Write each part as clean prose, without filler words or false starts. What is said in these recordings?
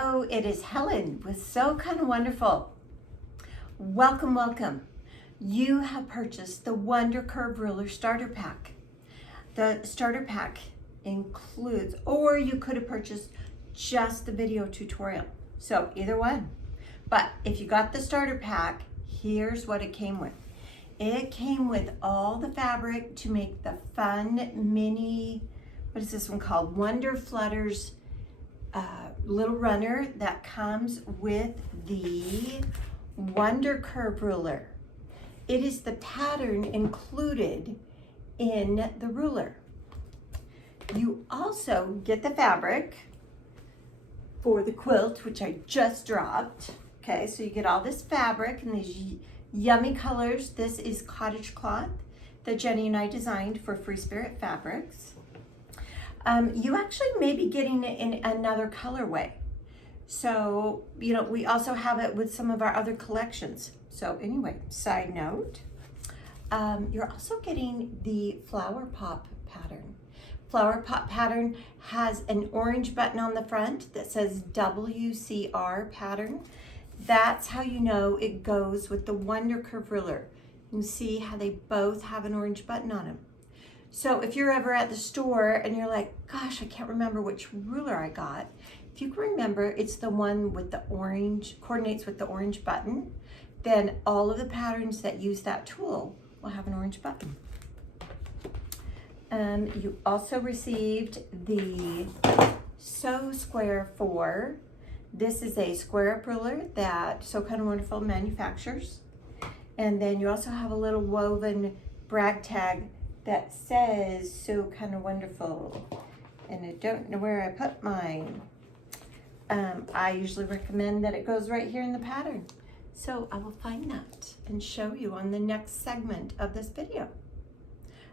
Hello, it is Helen with So Kind of Wonderful. Welcome, welcome. You have purchased the Wonder Curve Ruler Starter Pack. The starter pack includes, or you could have purchased just the video tutorial. So either one. But if you got the starter pack, here's what it came with. It came with all the fabric to make the fun mini, what is this one called? Wonder Flutters little runner that comes with the Wonder Curve Ruler. It is the pattern included in the ruler. You also get the fabric for the quilt, which I just dropped. Okay, so you get all this fabric and these yummy colors. This is cottage cloth that Jenny and I designed for Free Spirit Fabrics. You actually may be getting it in another colorway. So, you know, we also have it with some of our other collections. So anyway, side note, you're also getting the flower pop pattern. Flower pop pattern has an orange button on the front that says WCR pattern. That's how you know it goes with the Wonder Curve Ruler. You see how they both have an orange button on them. So if you're ever at the store and you're like, gosh, I can't remember which ruler I got. If you can remember, it's the one with the orange, coordinates with the orange button, then all of the patterns that use that tool will have an orange button. You also received the Sew Square 4. This is a square up ruler that So Kind of Wonderful manufactures. And then you also have a little woven brag tag that says So Kind of Wonderful. And I don't know where I put mine. I usually recommend that it goes right here in the pattern. So I will find that and show you on the next segment of this video.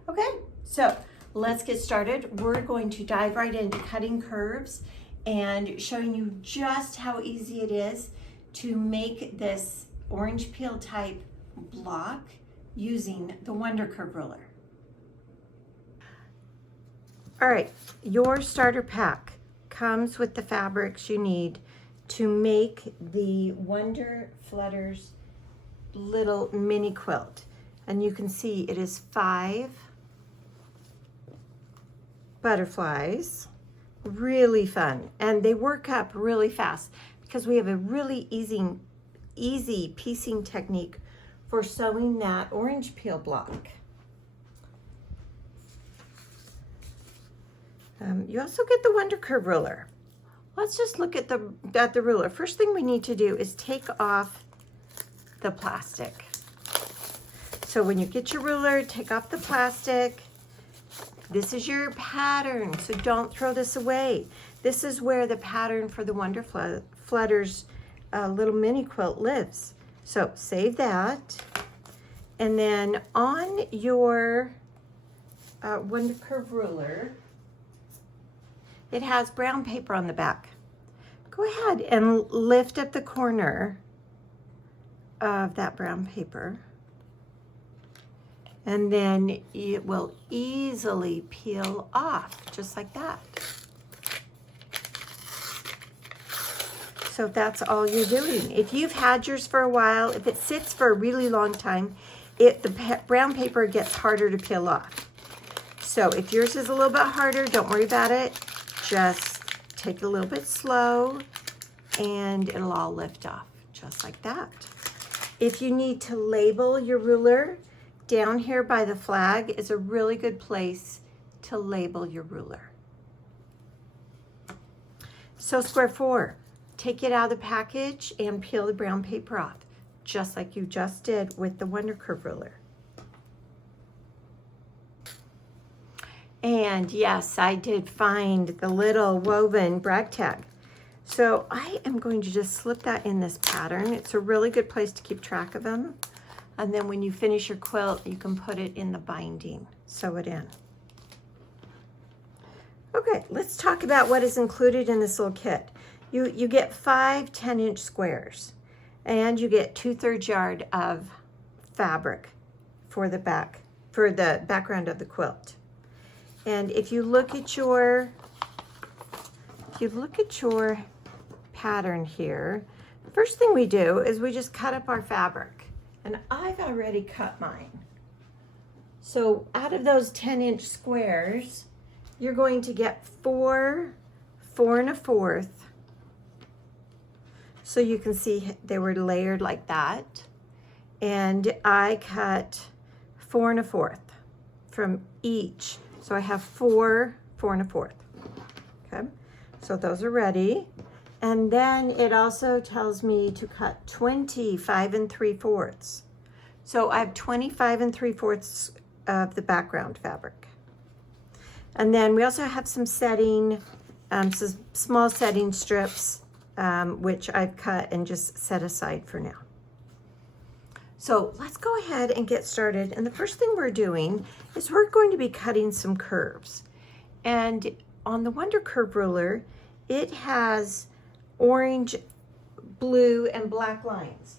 Okay, so let's get started. We're going to dive right into cutting curves and showing you just how easy it is to make this orange peel type block using the Wonder Curve Ruler. All right, your starter pack comes with the fabrics you need to make the Wonder Flutters little mini quilt. And you can see it is 5 butterflies. Really fun. And they work up really fast because we have a really easy piecing technique for sewing that orange peel block. You also get the Wonder Curve Ruler. Let's just look at the ruler. First thing we need to do is take off the plastic. So when you get your ruler, take off the plastic. This is your pattern, so don't throw this away. This is where the pattern for the Wonder Flutters little mini quilt lives. So save that. And then on your Wonder Curve Ruler, it has brown paper on the back. Go ahead and lift up the corner of that brown paper. And then it will easily peel off, just like that. So that's all you're doing. If you've had yours for a while, if it sits for a really long time, the brown paper gets harder to peel off. So if yours is a little bit harder, don't worry about it. Just take it a little bit slow and it'll all lift off, just like that. If you need to label your ruler, down here by the flag is a really good place to label your ruler. So Square 4, take it out of the package and peel the brown paper off, just like you just did with the Wonder Curve Ruler. And yes, I did find the little woven brag tag. So I am going to just slip that in this pattern. It's a really good place to keep track of them. And then when you finish your quilt, you can put it in the binding, sew it in. Okay, let's talk about what is included in this little kit. You get 5 10-inch squares, and you get 2/3 yard of fabric for the background of the quilt. And if you look at your pattern here, first thing we do is we just cut up our fabric. And I've already cut mine. So out of those 10-inch squares, you're going to get 4 4 1/4. So you can see they were layered like that. And I cut 4 1/4 from each. So I have 4 4 1/4. Okay, so those are ready. And then it also tells me to cut 25 3/4. So I have 25 3/4 of the background fabric. And then we also have some setting, some small setting strips, which I've cut and just set aside for now. So let's go ahead and get started. And the first thing we're doing is we're going to be cutting some curves. And on the Wonder Curve ruler, it has orange, blue, and black lines.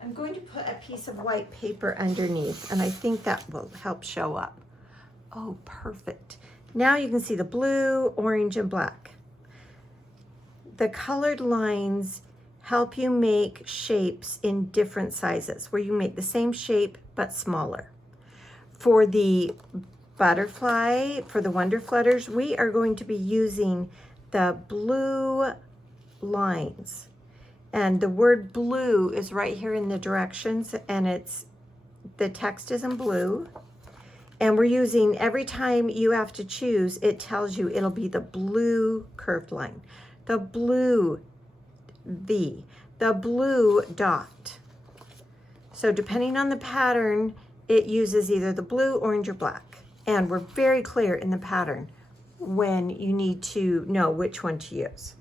I'm going to put a piece of white paper underneath, and I think that will help show up. Oh, perfect. Now you can see the blue, orange, and black. The colored lines help you make shapes in different sizes, where you make the same shape but smaller. For the butterfly, for the Wonder Flutters, we are going to be using the blue lines. And the word blue is right here in the directions, and the text is in blue. And we're using, every time you have to choose, it tells you it'll be the blue curved line, the blue V, the blue dot. So depending on the pattern, it uses either the blue, orange, or black. And we're very clear in the pattern when you need to know which one to use.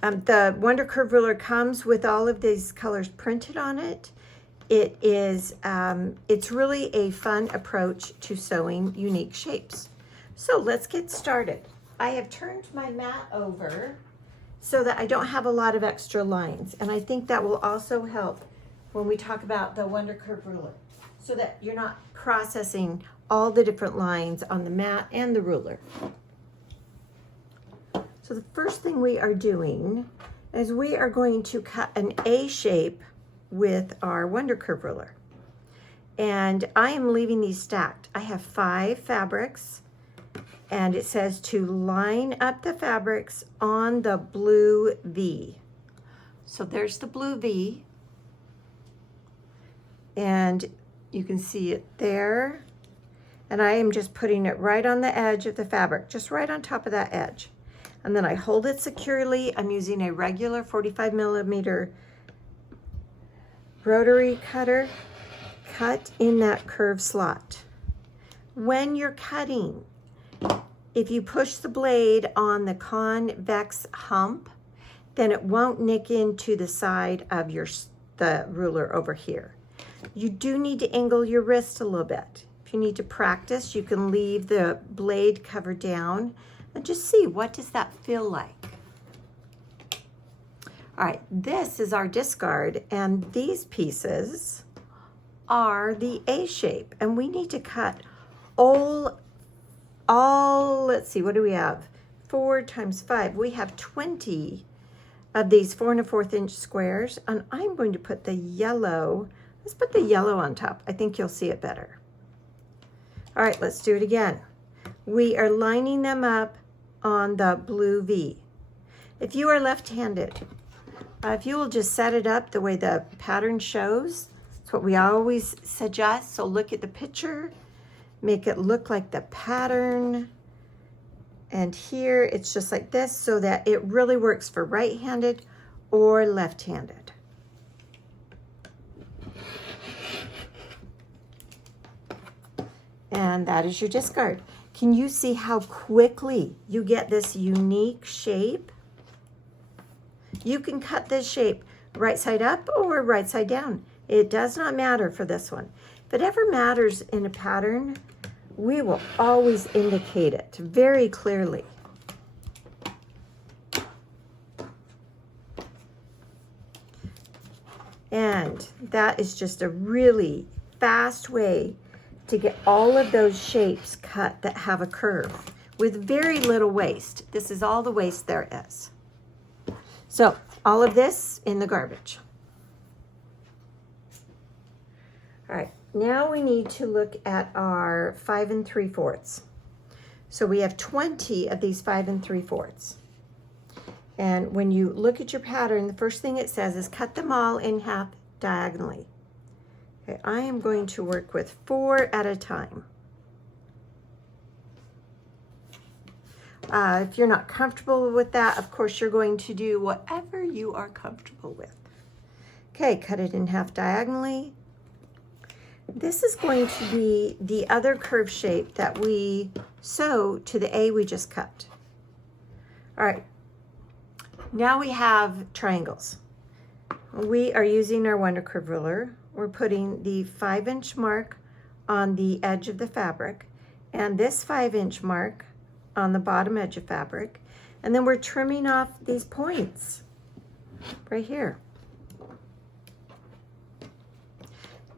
The Wonder Curve ruler comes with all of these colors printed on it. It's really a fun approach to sewing unique shapes. So let's get started. I have turned my mat over so that I don't have a lot of extra lines. And I think that will also help when we talk about the Wonder Curve ruler, so that you're not processing all the different lines on the mat and the ruler. So the first thing we are doing is we are going to cut an A shape with our Wonder Curve ruler. And I am leaving these stacked. I have 5 fabrics, and it says to line up the fabrics on the blue V. So there's the blue V. And you can see it there. And I am just putting it right on the edge of the fabric, just right on top of that edge. And then I hold it securely. I'm using a regular 45mm rotary cutter, cut in that curved slot. When you're cutting, if you push the blade on the convex hump, then it won't nick into the side of the ruler over here. You do need to angle your wrist a little bit. If you need to practice, you can leave the blade covered down and just see, what does that feel like? All right, this is our discard, and these pieces are the A shape, and we need to cut all, let's see, what do we have? 4 times 5, we have 20 of these 4 1/4 inch squares, and I'm going to put the yellow, let's put the yellow on top. I think you'll see it better. All right, let's do it again. We are lining them up on the blue V. If you are left-handed, if you will just set it up the way the pattern shows, it's what we always suggest. So look at the picture, make it look like the pattern. And here it's just like this, so that it really works for right-handed or left-handed. And that is your discard. Can you see how quickly you get this unique shape? You can cut this shape right side up or right side down. It does not matter for this one. If it ever matters in a pattern, we will always indicate it very clearly. And that is just a really fast way to get all of those shapes cut that have a curve. with very little waste. This is all the waste there is. So all of this in the garbage. All right, now we need to look at our 5 3/4. So we have 20 of these 5 3/4. And when you look at your pattern, the first thing it says is cut them all in half diagonally. Okay, I am going to work with 4 at a time. If you're not comfortable with that, of course, you're going to do whatever you are comfortable with. Okay, cut it in half diagonally. This is going to be the other curve shape that we sew to the A we just cut. All right, now we have triangles. We are using our Wonder Curve ruler. We're putting the 5-inch mark on the edge of the fabric and this 5-inch mark on the bottom edge of fabric. And then we're trimming off these points right here.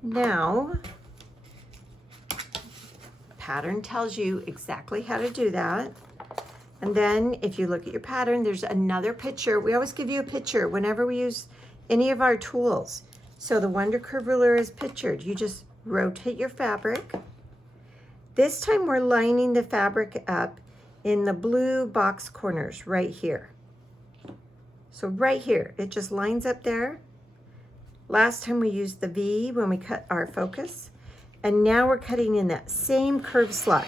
Now, pattern tells you exactly how to do that. And then if you look at your pattern, there's another picture. We always give you a picture whenever we use any of our tools. So the Wonder Curve ruler is pictured. You just rotate your fabric. This time we're lining the fabric up in the blue box corners right here. So right here, it just lines up there. Last time we used the V when we cut our focus. And now we're cutting in that same curve slot.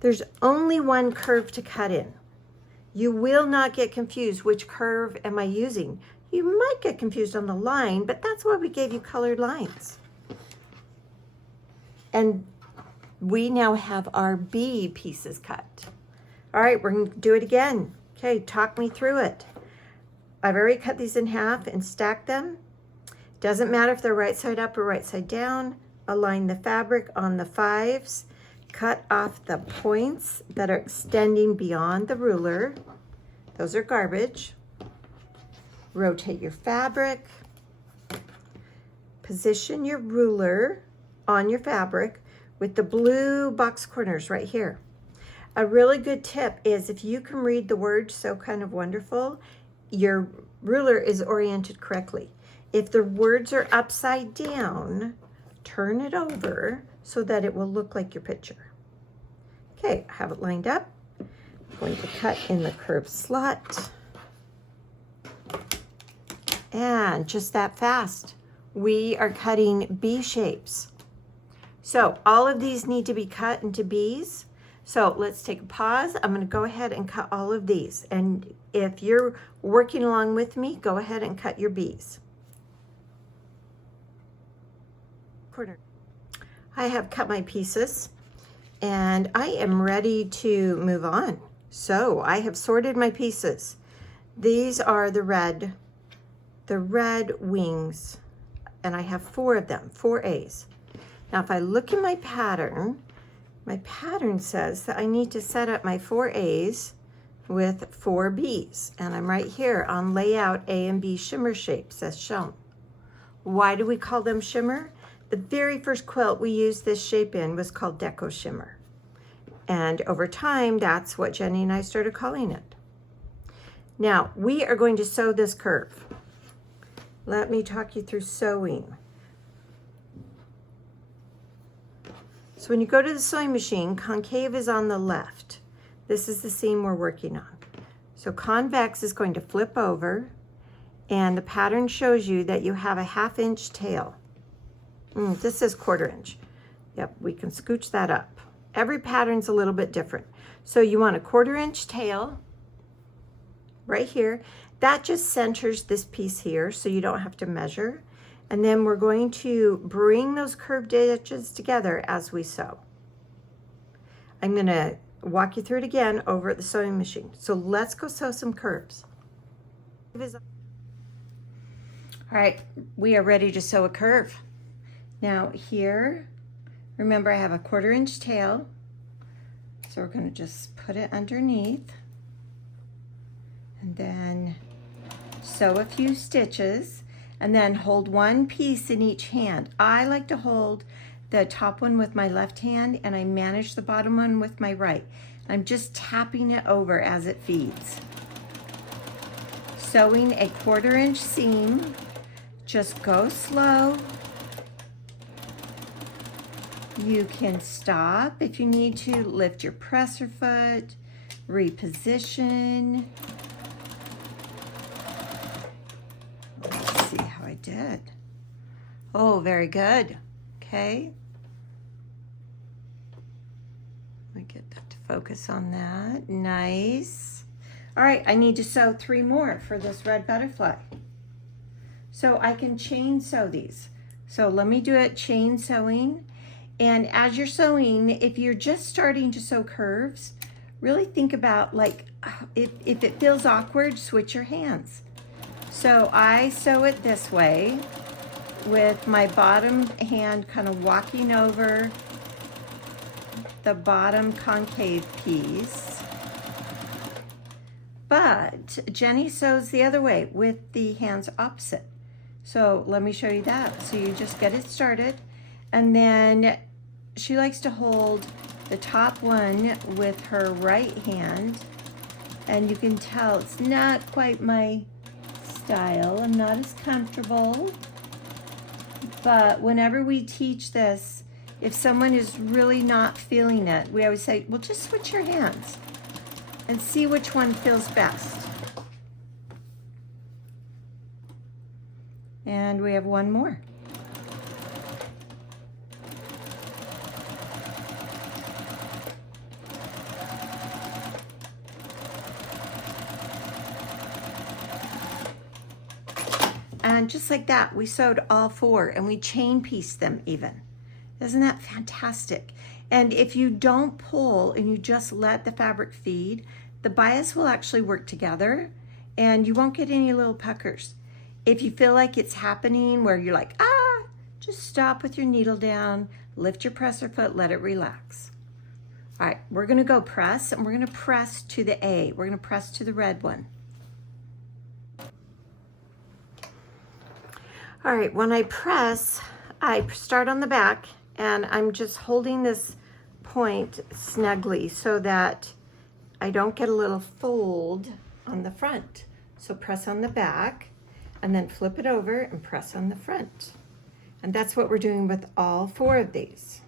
There's only one curve to cut in. You will not get confused which curve am I using. You might get confused on the line, but that's why we gave you colored lines. And we now have our B pieces cut. All right, we're gonna do it again. Okay, talk me through it. I've already cut these in half and stacked them. Doesn't matter if they're right side up or right side down. Align the fabric on the 5s. Cut off the points that are extending beyond the ruler. Those are garbage. Rotate your fabric. Position your ruler on your fabric with the blue box corners right here. A really good tip is if you can read the word "so kind of wonderful," your ruler is oriented correctly. If the words are upside down, turn it over so that it will look like your picture. Okay, I have it lined up. I'm going to cut in the curved slot. And just that fast, we are cutting B shapes. So all of these need to be cut into Bs. So let's take a pause. I'm going to go ahead and cut all of these. And if you're working along with me, go ahead and cut your Bs. I have cut my pieces and I am ready to move on. So I have sorted my pieces. These are the red wings, and I have 4 of them, 4 A's. Now if I look at my pattern says that I need to set up my 4 A's with 4 B's, and I'm right here on layout A and B shimmer shapes as shown. Why do we call them shimmer? The very first quilt we used this shape in was called Deco Shimmer. And over time, that's what Jenny and I started calling it. Now, we are going to sew this curve. Let me talk you through sewing. So when you go to the sewing machine, concave is on the left. This is the seam we're working on. So convex is going to flip over, and the pattern shows you that you have a 1/2 inch tail. This is 1/4 inch. Yep, we can scooch that up. Every pattern's a little bit different. So you want a 1/4 inch tail right here. That just centers this piece here so you don't have to measure. And then we're going to bring those curved edges together as we sew. I'm gonna walk you through it again over at the sewing machine. So let's go sew some curves. All right, we are ready to sew a curve. Now here, remember I have a 1/4 inch tail. So we're gonna just put it underneath and then sew a few stitches and then hold one piece in each hand. I like to hold the top one with my left hand and I manage the bottom one with my right. I'm just tapping it over as it feeds. Sewing a 1/4 inch seam. Just go slow. You can stop if you need to, lift your presser foot, reposition. Let's see how I did. Oh, very good. Okay. Let me get that to focus on that. Nice. All right, I need to sew 3 more for this red butterfly. So I can chain sew these. So let me do it chain sewing. And as you're sewing, if you're just starting to sew curves, really think about, like, if it feels awkward, switch your hands. So I sew it this way with my bottom hand kind of walking over the bottom concave piece. But Jenny sews the other way with the hands opposite. So let me show you that. So you just get it started, and then she likes to hold the top one with her right hand, and you can tell it's not quite my style. I'm not as comfortable, but whenever we teach this, if someone is really not feeling it, we always say, well, just switch your hands and see which one feels best. And we have one more. And just like that, we sewed all 4 and we chain pieced them even. Isn't that fantastic? And if you don't pull and you just let the fabric feed, the bias will actually work together and you won't get any little puckers. If you feel like it's happening where you're like, just stop with your needle down, lift your presser foot, let it relax. All right, we're gonna go press, and we're gonna press to the A. We're gonna press to the red one. All right, when I press, I start on the back, and I'm just holding this point snugly so that I don't get a little fold on the front. So press on the back, and then flip it over and press on the front. And that's what we're doing with all 4 of these.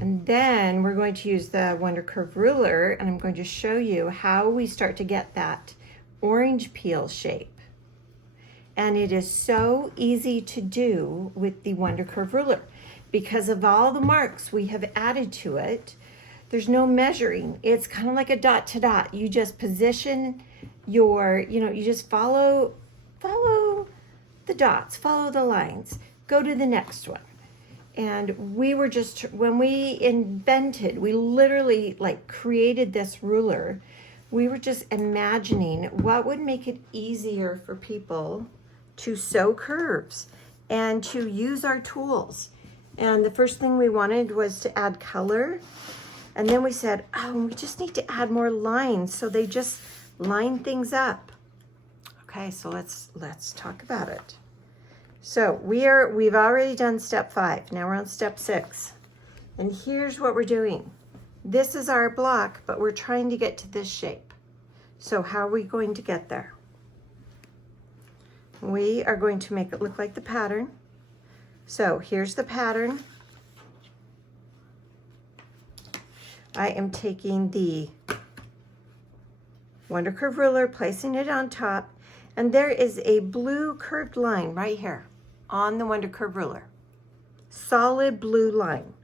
And then we're going to use the Wonder Curve ruler, and I'm going to show you how we start to get that orange peel shape. And it is so easy to do with the Wonder Curve ruler. Because of all the marks we have added to it, there's no measuring. It's kind of like a dot to dot. You just position your, you just follow the dots, follow the lines, go to the next one. And we were just, when we invented, we literally like created this ruler, we were just imagining what would make it easier for people to sew curves and to use our tools. And the first thing we wanted was to add color. And then we said, we just need to add more lines so they just line things up. Okay, so let's talk about it. So we've already done step 5. Now we're on step 6. And here's what we're doing. This is our block, but we're trying to get to this shape. So how are we going to get there? We are going to make it look like the pattern. So here's the pattern. I am taking the Wonder Curve ruler, placing it on top, and there is a blue curved line right here on the Wonder Curve ruler. Solid blue line.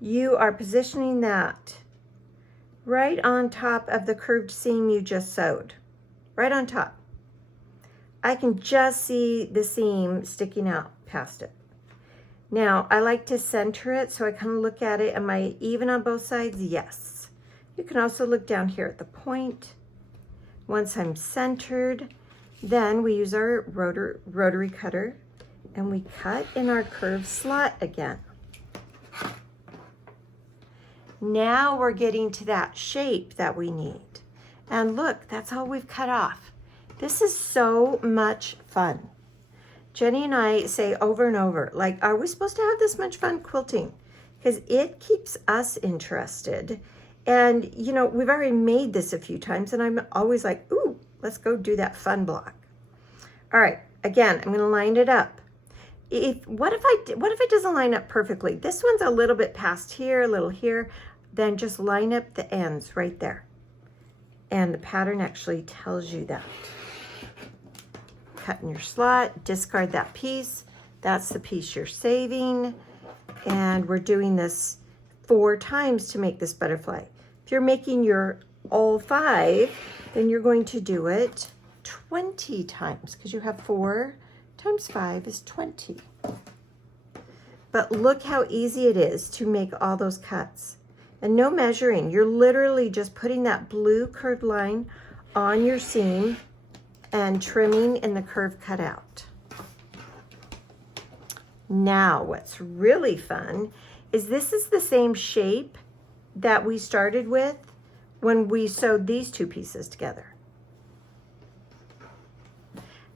You are positioning that right on top of the curved seam you just sewed. Right on top. I can just see the seam sticking out past it. Now, I like to center it, so I kind of look at it. Am I even on both sides? Yes. You can also look down here at the point. Once I'm centered, then we use our rotary cutter and we cut in our curved slot again. Now we're getting to that shape that we need. And look, that's all we've cut off. This is so much fun. Jenny and I say over and over, like, are we supposed to have this much fun quilting? Because it keeps us interested. And, you know, we've already made this a few times, and I'm always like, ooh, let's go do that fun block. All right, again, I'm going to line it up. What if it doesn't line up perfectly? This one's a little bit past here, a little here. Then just line up the ends right there. And the pattern actually tells you that. Cut in your slot, discard that piece. That's the piece you're saving. And we're doing this 4 times to make this butterfly. If you're making your all 5, then you're going to do it 20 times because you have 4 times 5 is 20. But look how easy it is to make all those cuts. And no measuring. You're literally just putting that blue curved line on your seam and trimming in the curve cut out. Now, what's really fun is this is the same shape that we started with when we sewed these 2 pieces together.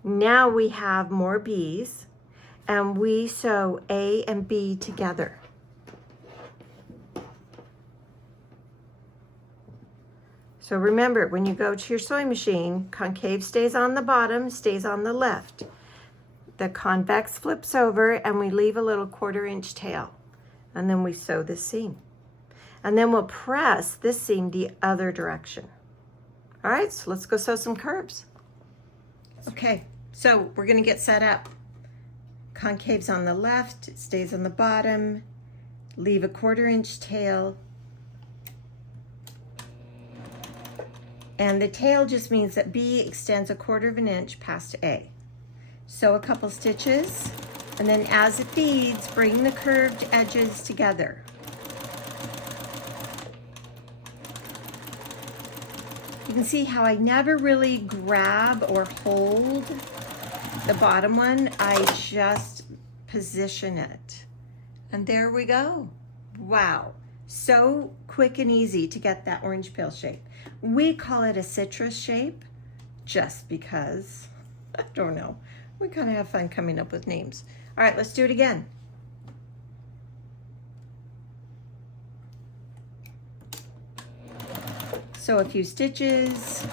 Now we have more B's and we sew A and B together. So remember, when you go to your sewing machine, concave stays on the bottom, stays on the left. The convex flips over and we leave a little 1/4 inch tail. And then we sew this seam. And then we'll press this seam the other direction. All right, so let's go sew some curves. Okay, so we're gonna get set up. Concave's on the left, it stays on the bottom, leave a 1/4 inch tail. And the tail just means that B extends a 1/4 inch past A. Sew a couple stitches, and then as it feeds, bring the curved edges together. You can see how I never really grab or hold the bottom one. I just position it. And there we go. Wow. So quick and easy to get that orange peel shape. We call it a citrus shape just because, I don't know, we kind of have fun coming up with names. All right, let's do it again. Sew a few stitches.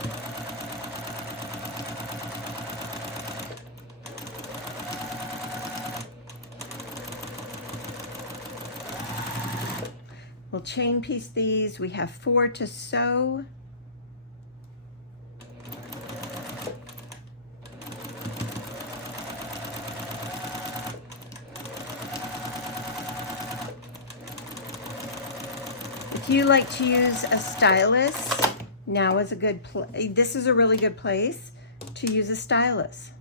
We'll chain piece these. We have 4 to sew. If you like to use a stylus, now is a good this is a really good place to use a stylus.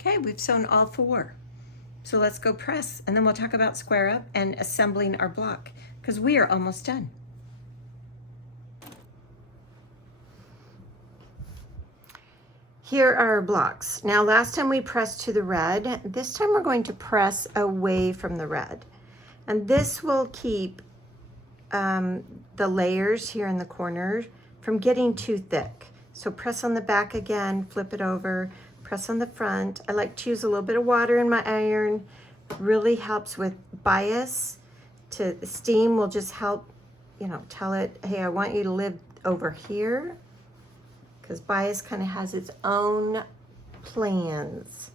Okay, we've sewn all 4. So let's go press, and then we'll talk about square up and assembling our block because we are almost done. Here are our blocks. Now, last time we pressed to the red. This time we're going to press away from the red. And this will keep the layers here in the corner from getting too thick. So press on the back again, flip it over, press on the front. I like to use a little bit of water in my iron. Really helps with bias. The steam will just help, you know, tell it, hey, I want you to live over here. Because bias kind of has its own plans.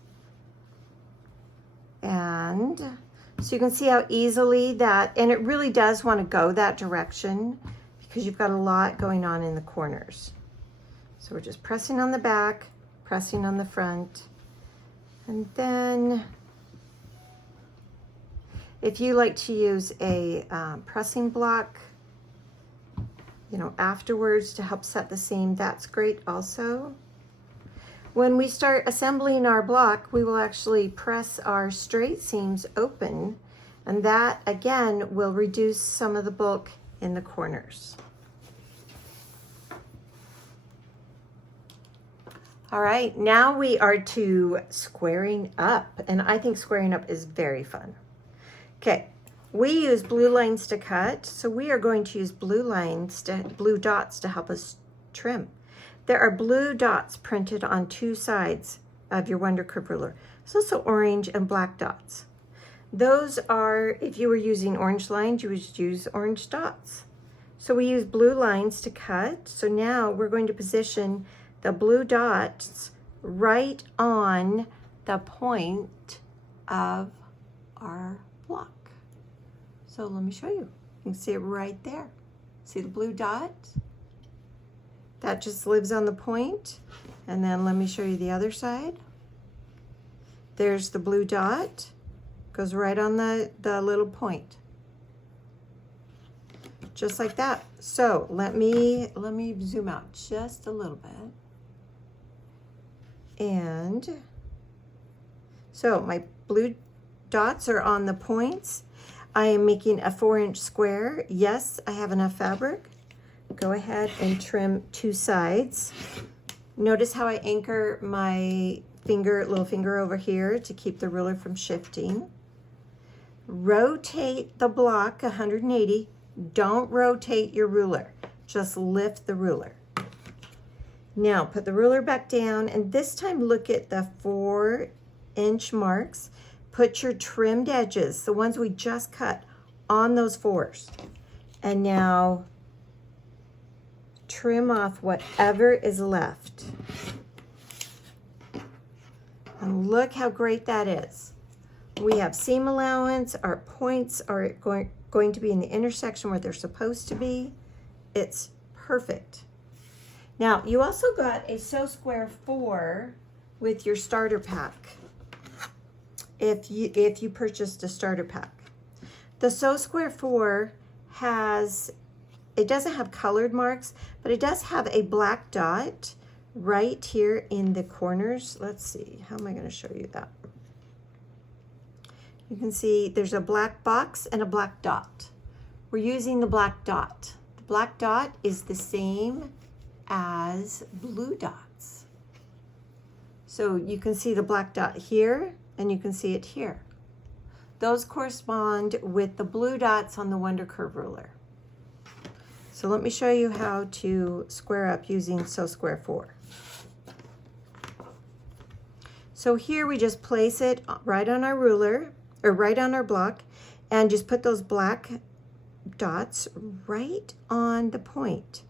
And so you can see how easily that, and it really does want to go that direction because you've got a lot going on in the corners. So we're just pressing on the back, pressing on the front, and then if you like to use a pressing block, you know, afterwards to help set the seam, that's great also. When we start assembling our block, we will actually press our straight seams open, and that again will reduce some of the bulk in the corners. All right, now we are to squaring up, and I think squaring up is very fun. Okay, we use blue lines to cut, so we are going to use blue dots to help us trim. There are blue dots printed on two sides of your Wonder Curve ruler. There's also orange and black dots. Those are, if you were using orange lines, you would use orange dots. So we use blue lines to cut. So now we're going to position the blue dots right on the point of our block. So let me show you. You can see it right there. See the blue dot? That just lives on the point. And then let me show you the other side. There's the blue dot. Goes right on the little point. Just like that. So let me zoom out just a little bit. And so my blue dots are on the points. I am making a 4-inch square. Yes, I have enough fabric. Go ahead and trim two sides. Notice how I anchor my little finger over here to keep the ruler from shifting. Rotate the block 180. Don't rotate your ruler. Just lift the ruler. Now put the ruler back down, and this time look at the 4-inch marks. Put your trimmed edges, the ones we just cut, on those 4s. And now trim off whatever is left. And look how great that is. We have seam allowance. Our points are going to be in the intersection where they're supposed to be. It's perfect. Now, you also got a Sew Square 4 with your starter pack. If you purchased a starter pack. The Sew Square 4 it doesn't have colored marks, but it does have a black dot right here in the corners. Let's see, how am I going to show you that? You can see there's a black box and a black dot. We're using the black dot. The black dot is the same as blue dots. So you can see the black dot here, and you can see it here. Those correspond with the blue dots on the Wonder Curve ruler. So let me show you how to square up using Sew Square 4. So here we just place it right on our ruler, or right on our block, and just put those black dots right on the point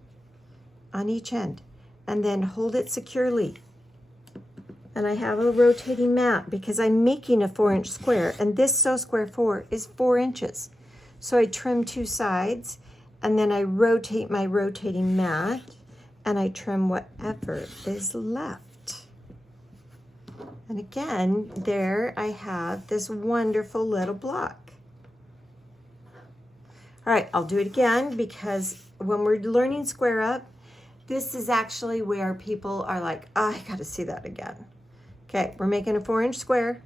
on each end, and then hold it securely. And I have a rotating mat because I'm making a 4-inch square, and this Sew Square 4 is 4 inches. So I trim two sides, and then I rotate my rotating mat, and I trim whatever is left. And again, there I have this wonderful little block. All right, I'll do it again because when we're learning square up, this is actually where people are like, oh, I gotta see that again. Okay, we're making a 4-inch square.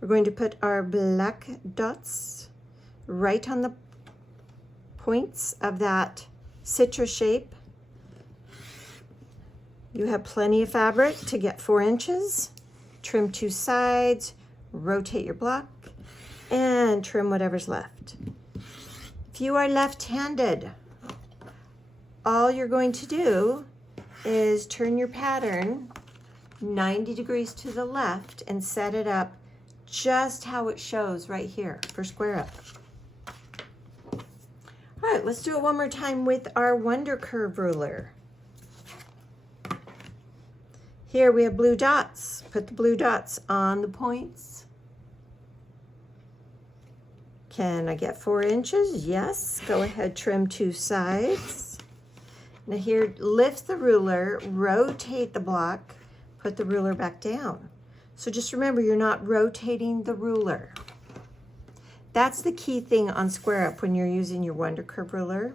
We're going to put our black dots right on the points of that citrus shape. You have plenty of fabric to get 4 inches. Trim two sides, rotate your block, and trim whatever's left. If you are left-handed, all you're going to do is turn your pattern 90 degrees to the left and set it up just how it shows right here for square up. All right, let's do it one more time with our Wonder Curve ruler. Here we have blue dots. Put the blue dots on the points. Can I get 4 inches? Yes. Go ahead, trim two sides. Now here, lift the ruler, rotate the block, put the ruler back down. So just remember, you're not rotating the ruler. That's the key thing on square up when you're using your Wonder Curve ruler.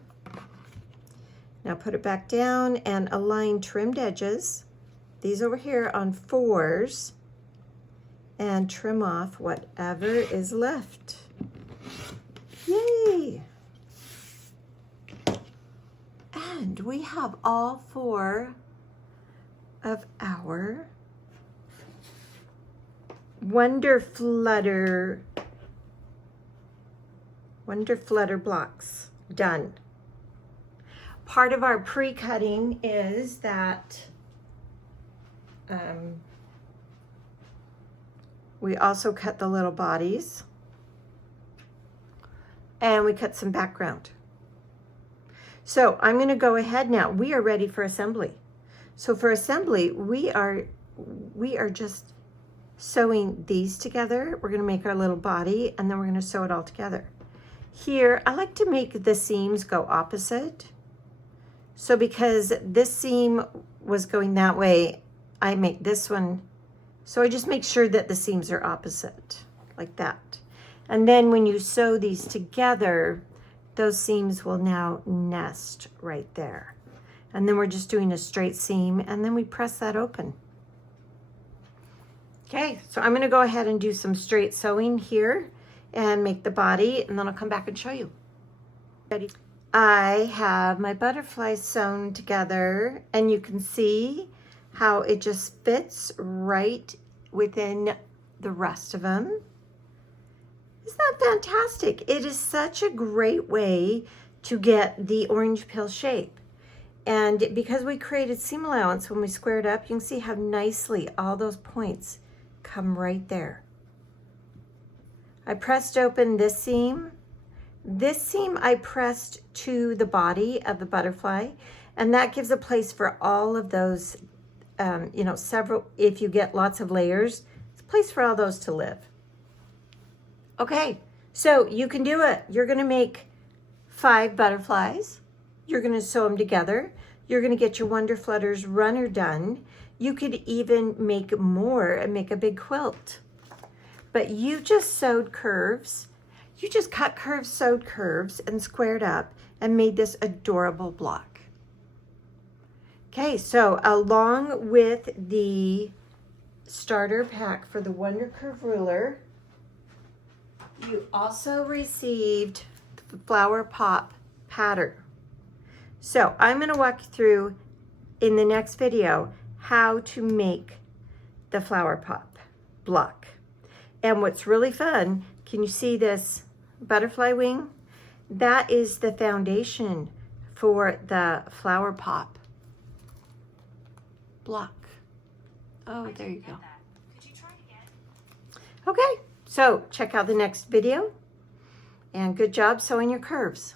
Now put it back down and align trimmed edges. These over here on 4s, and trim off whatever is left. Yay! And we have all 4 of our Wonder Flutter blocks done. Part of our pre-cutting is that we also cut the little bodies and we cut some background. So I'm going to go ahead now. We are ready for assembly. So for assembly, we are just sewing these together. We're going to make our little body and then we're going to sew it all together. Here, I like to make the seams go opposite. So because this seam was going that way, I make this one. So I just make sure that the seams are opposite, like that. And then when you sew these together, those seams will now nest right there. And then we're just doing a straight seam and then we press that open. Okay, so I'm gonna go ahead and do some straight sewing here and make the body, and then I'll come back and show you. Ready? I have my butterflies sewn together and you can see how it just fits right within the rest of them. Isn't that fantastic? It is such a great way to get the orange peel shape. And because we created seam allowance when we squared up, you can see how nicely all those points come right there. I pressed open this seam. This seam I pressed to the body of the butterfly, and that gives a place for all of those, you know, several, if you get lots of layers, it's a place for all those to live. Okay, so you can do it. You're gonna make 5 butterflies. You're gonna sew them together. You're gonna get your Wonder Flutters runner done. You could even make more and make a big quilt. But you just sewed curves. You just cut curves, sewed curves, and squared up and made this adorable block. Okay, so along with the starter pack for the Wonder Curve ruler, you also received the flower pop pattern. So I'm going to walk you through in the next video how to make the flower pop block. And what's really fun, can you see this butterfly wing? That is the foundation for the flower pop block. Oh, there you go. Could you try it again? Okay, so check out the next video and good job sewing your curves.